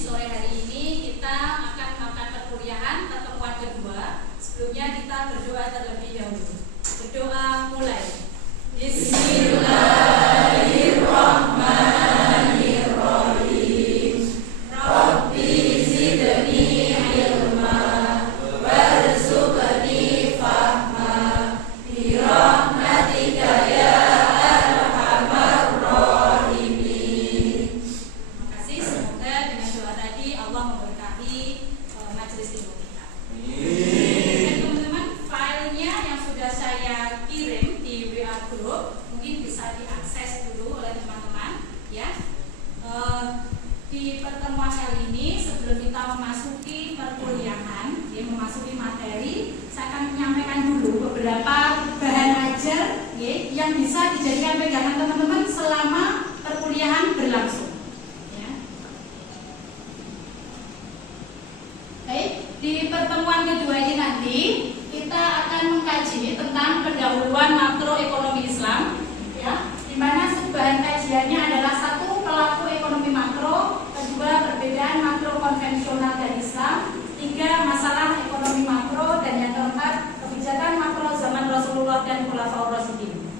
sore hari ini kita akan melakukan perkuliahan pertemuan kedua. Sebelumnya kita berdoa terlebih dahulu. Berdoa mulai. Bismillahirrahmanirrahim. Rabbi zidni ilma warzuqni fahma bi rahmatika ya arhamar rahimin. Terima kasih. Semoga dengan doa tadi Allah memberkahi majelis ilmu kita. Dan teman-teman, filenya yang sudah saya kirim di WA group mungkin bisa diakses dulu oleh teman-teman ya. Di pertemuan kali ini sebelum kita memasuki perkuliahan, memasuki materi, saya akan menyampaikan dulu beberapa bahan ajar yang bisa dijadikan pegangan teman-teman selama perkuliahan berlangsung. Ya. Baik, di pertemuan kedua ini nanti kita akan mengkaji tentang pendahuluan makroekonomi Islam, ya, di mana bahan kajiannya adalah satu, pelaku ekonomi makro, kedua, perbedaan makro konvensional dan Islam, tiga, masalah ekonomi makro, dan yang keempat, kebijakan makro zaman Rasulullah dan Khulafaur Rasyidin.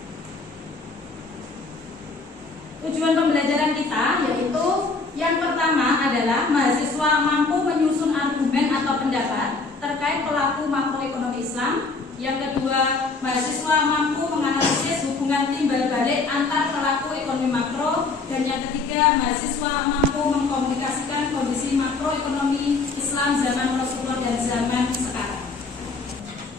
Tujuan pembelajaran kita yaitu yang pertama adalah mahasiswa mampu menyusun argumen atau pendapat terkait pelaku makroekonomi Islam. Yang kedua, mahasiswa mampu menganalisis hubungan timbal balik antar pelaku ekonomi makro. Dan yang ketiga, mahasiswa mampu mengkomunikasikan kondisi makroekonomi Islam zaman Rasulullah dan zaman sekarang.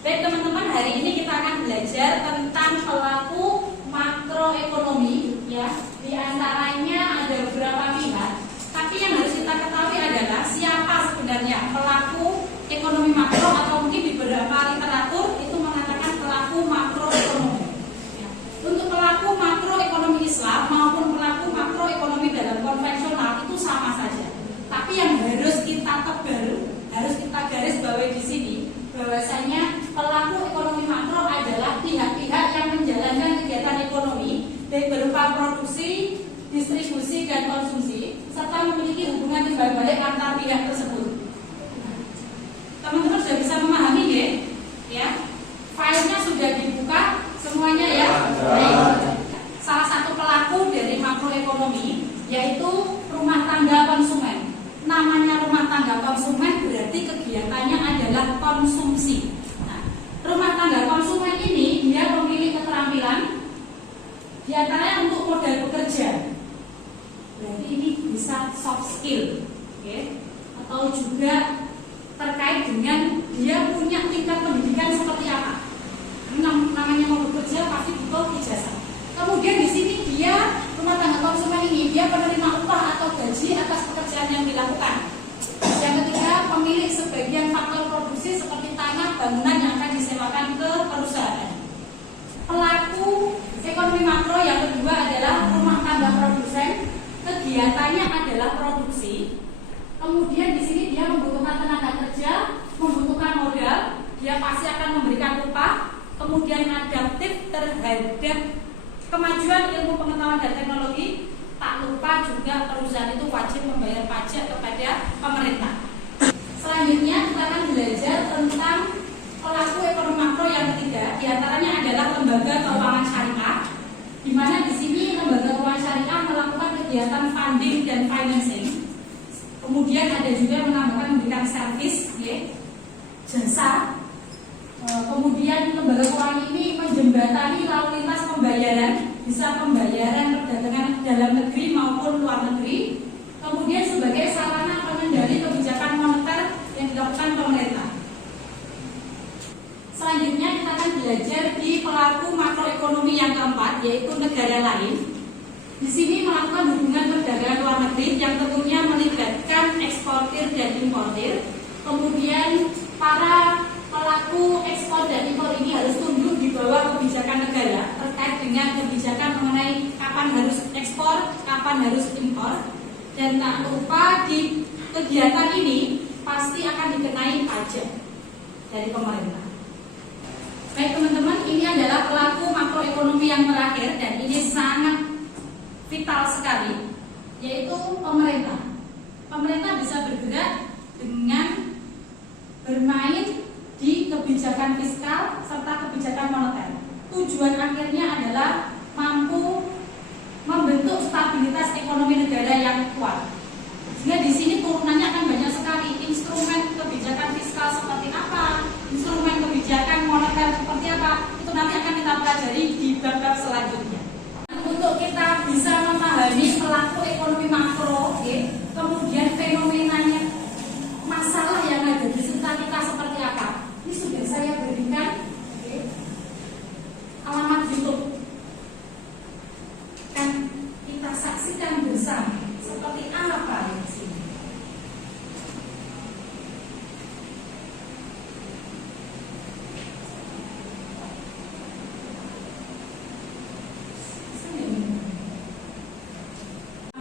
Baik teman-teman, hari ini kita akan belajar tentang pelaku makroekonomi ya. Di antaranya ada beberapa pihak, tapi yang harus kita ketahui adalah siapa sebenarnya pelaku ekonomi makro, atau mungkin di beberapa literatur itu mengatakan pelaku makroekonomi. Ya. Untuk pelaku makroekonomi Islam maupun pelaku makroekonomi dalam konvensional itu sama saja. Tapi yang harus kita tebal, harus kita garis bawahi di sini, bahwasanya pelaku ekonomi makro adalah pihak-pihak yang menjalankan kegiatan ekonomi baik berupa produksi, distribusi, dan konsumsi, serta memiliki hubungan timbal balik antar pihak tersebut. Teman-teman sudah bisa memahami ya? Filenya sudah dibuka semuanya ya. Baik. Salah satu pelaku dari makroekonomi yaitu rumah tangga konsumen. Namanya rumah tangga konsumen berarti kegiatannya adalah konsumsi. Nah, rumah tangga konsumen ini dia memiliki keterampilan diantaranya untuk modal bekerja. Berarti ini bisa soft skill, atau juga terkait dengan dia punya tingkat pendidikan seperti apa. Namanya mau bekerja pasti butuh ijazah. Kemudian di sini dia rumah tangga konsumen ini dia penerima upah atau gaji atas pekerjaan yang dilakukan. Yang ketiga, pemilik sebagian faktor produksi seperti tanah, bangunan yang akan disewakan ke perusahaan. Pelaku ekonomi makro yang kedua adalah rumah tangga produsen. Kegiatannya adalah produksi. Kemudian di sini dia membutuhkan tenaga kerja, membutuhkan modal, dia pasti akan memberikan upah, kemudian adaptif terhadap kemajuan ilmu pengetahuan dan teknologi. Tak lupa juga perusahaan itu wajib membayar pajak kepada pemerintah. Selanjutnya kita akan belajar tentang pelaku ekonomi makro yang ketiga, diantaranya adalah lembaga keuangan syariah, di mana di sini lembaga keuangan syariah melakukan kegiatan funding dan financing. Kemudian ada juga yang menambahkan memberikan servis, jasa. Kemudian lembaga keuangan ini menjembatani lalu lintas pembayaran, bisa pembayaran perdagangan dalam negeri maupun luar negeri. Kemudian sebagai sarana pengendali kebijakan moneter yang dilakukan pemerintah. Selanjutnya kita akan belajar di pelaku makroekonomi yang keempat, yaitu negara lain. Di sini melakukan hubungan perdagangan luar negeri yang tentunya melibatkan eksportir dan importir. Kemudian para pelaku ekspor dan impor ini harus tunduk di bawah kebijakan negara terkait dengan kebijakan mengenai kapan harus ekspor, kapan harus impor. Dan tak lupa di kegiatan ini pasti akan dikenai pajak dari pemerintah. Baik teman-teman, ini adalah pelaku makroekonomi yang terakhir dan ini sangat vital sekali, yaitu pemerintah. Pemerintah bisa kebijakan fiskal serta kebijakan moneter. Tujuan akhirnya adalah mampu membentuk stabilitas ekonomi negara yang kuat. Sehingga di sini turunannya akan banyak sekali. Instrumen kebijakan fiskal seperti apa, instrumen kebijakan moneter seperti apa, itu nanti akan kita pelajari di bab-bab selanjutnya. Untuk kita bisa memahami pelaku ekonomi makro, kemudian fenomenanya, masalah yang ada di sekitar kita seperti apa, ini sudah saya berikan alamat YouTube. Kan kita saksikan bersama seperti apa di sini.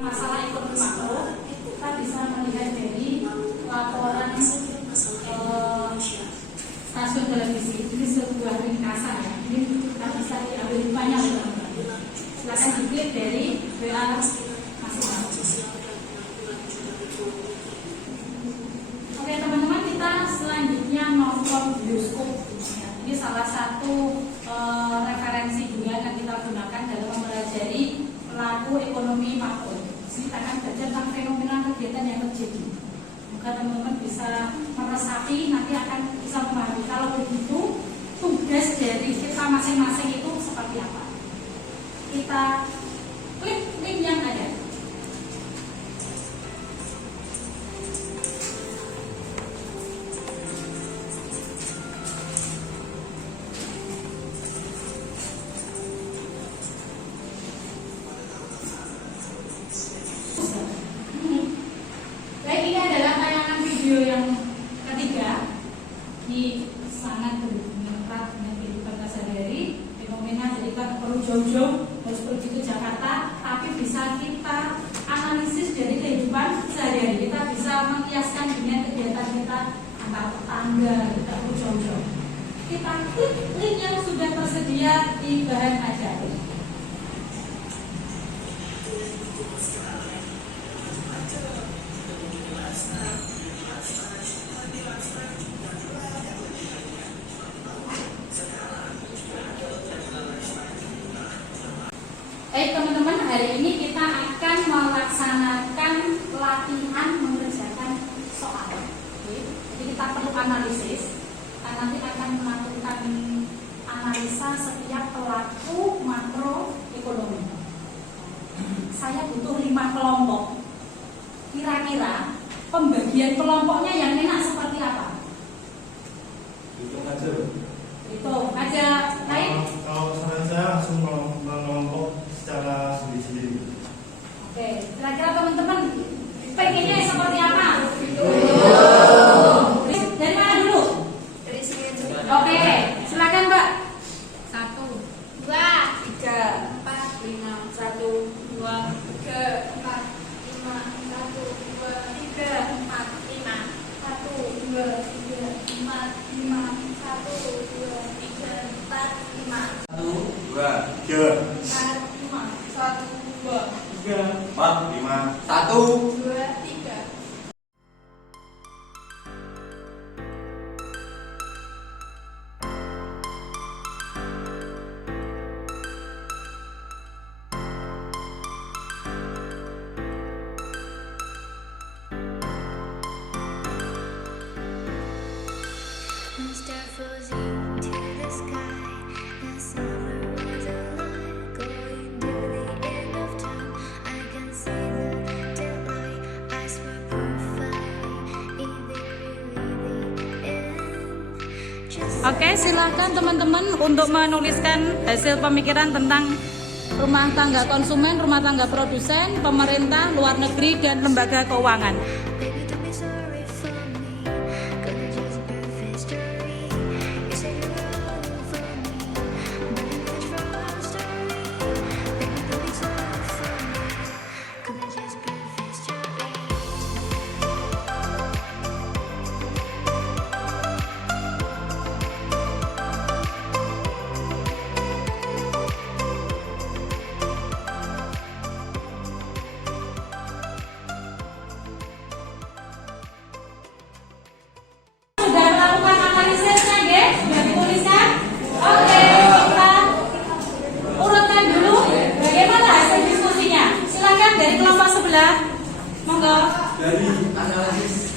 Masalah ekonomi makro kita bisa melihat dari laporan stasiun televisi. Ini sebuah ringkasan ya. Ini kita bisa diambil banyak teman-teman. Silakan diklik dari WA masing-masing. Oke teman-teman, kita selanjutnya nonton bioskop. Ini salah satu referensi juga yang kita gunakan dalam mempelajari pelaku ekonomi makro. Kita akan belajar tentang fenomena kegiatan yang terjadi. Maka teman-teman bisa meresapi, nanti akan bisa memahami. Kalau begitu, tugas dari kita masing-masing itu seperti apa? Kita klik link yang ada. Baik, ini adalah tayangan video yang ketiga. Ini sangat berhubungan erat dengan kehidupan sehari-hari. Fenomena jadi kan perlu jauh-jauh harus pergi ke Jakarta, tapi bisa kita analisis dari kehidupan sehari-hari. Kita bisa mengkiaskan dengan kegiatan kita antar tetangga, kita perlu jauh-jauh. Kita klik link yang sudah tersedia di bahan ajar. Baik teman-teman, hari ini kita akan melaksanakan latihan mengerjakan soal. Jadi kita perlu analisis. Kita nanti akan melakukan analisa setiap pelaku makro ekonomi. Saya butuh 5 kelompok. Kira-kira pembagian kelompoknya yang enak seperti apa? Hitung aja. Hitung aja. Lain? Kalau saran saya langsung mengelompok secara sendiri-sendiri. Oke, kira-kira teman-teman pengennya seperti apa? Dari mana dulu? Dari sini. Oke, silakan Mbak. 1, 2, 3, 4, 5. 1, 2, 3, 4, 5. 1, 2, 3, 4, 5. 1, 2, 3, 4, 5. 1, 2, 3, 4, 5. 1, 2, 3, 4, 5. 1, 2, 4, 5, 1. 2, 3. Star floating to the sky. The summer was alive, going to the end of time. I can see the daylight. I swear perfect. Is it really the end? Oke, silakan teman-teman untuk menuliskan hasil pemikiran tentang rumah tangga konsumen, rumah tangga produsen, pemerintah, luar negeri, dan lembaga keuangan. Baby, don't be sorry for me. Gonna just perfect story. You say you're running for me, but I'm much from our story. Baby, don't be sorry for me. Gonna just perfect story. dari analisis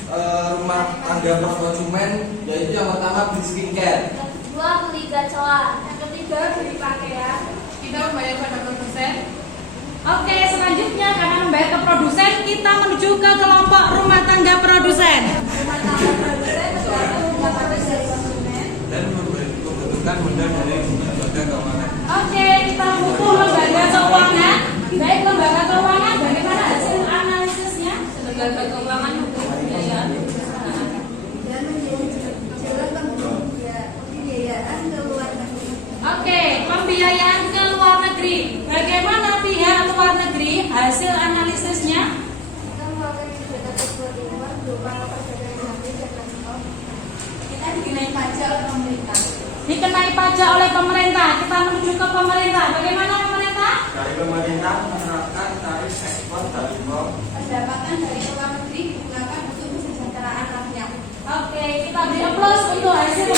rumah tangga pro konsumen, yaitu yang pertama beli skincare, Yang kedua beli gacoan. Yang ketiga beli pakaian. Kita membayar pada produsen. Oke, selanjutnya karena membayar ke produsen, kita menuju ke kelompok rumah tangga produsen. Rumah tangga produsen tergantung pendapatan dari konsumen. dan membutuhkan modal dari lembaga keuangan. Oke, kita butuh lembaga keuangan. Baik, lembaga keuangan, bagaimana hasil analisisnya? Lembaga keuangan pembiayaan perusahaan. Dan menjalankan pembiayaan ke luar negeri. Oke, pembiayaan ke luar negeri. Bagaimana pihak luar negeri hasil analisisnya? Kita melakukan kegiatan ekspor impor berupa perdagangan habis dan ekspor. Kita dikenai pajak oleh pemerintah. Dikenai pajak oleh pemerintah. Kita menuju ke pemerintah. Bagaimana pemerintah? Dari pemerintah menerapkan tarif ekspor dan impor. Pendapatan dari luar negeri digunakan untuk kesejahteraan rakyat. Oke, kita beri aplaus untuk hasil